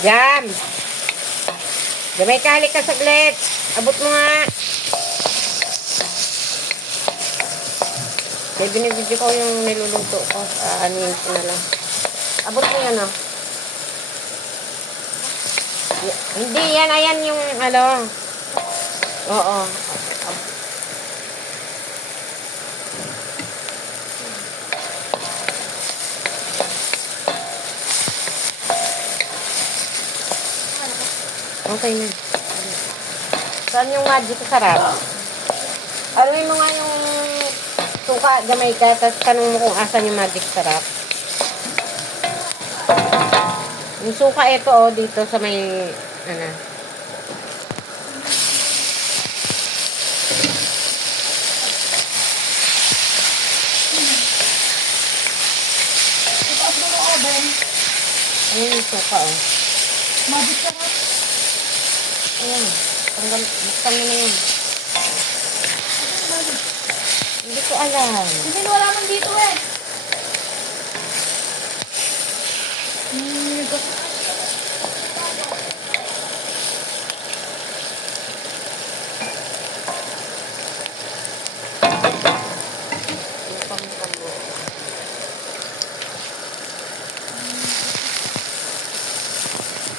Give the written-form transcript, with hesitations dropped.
Jam. Jamay ka, halik ka saglit. Abot mo nga. Kaya binibidyo ko yung niluluto ko. Anuin ko na lang. Abot mo yan, oh. Hindi, yan. Ayan yung, ano. Oo. Okay na. Saan yung magic sarap? Aluin mo nga yung suka, Jamaica, tapos tanong mo kung asan yung magic sarap. Yung suka ito, oh, dito sa may, ano. Itaas mo ng oven. Ayun yung suka, oh. Magic sarap. Ayan. Tanggal, buksan mo na yan. Hindi ko alam. Kasi wala man dito eh.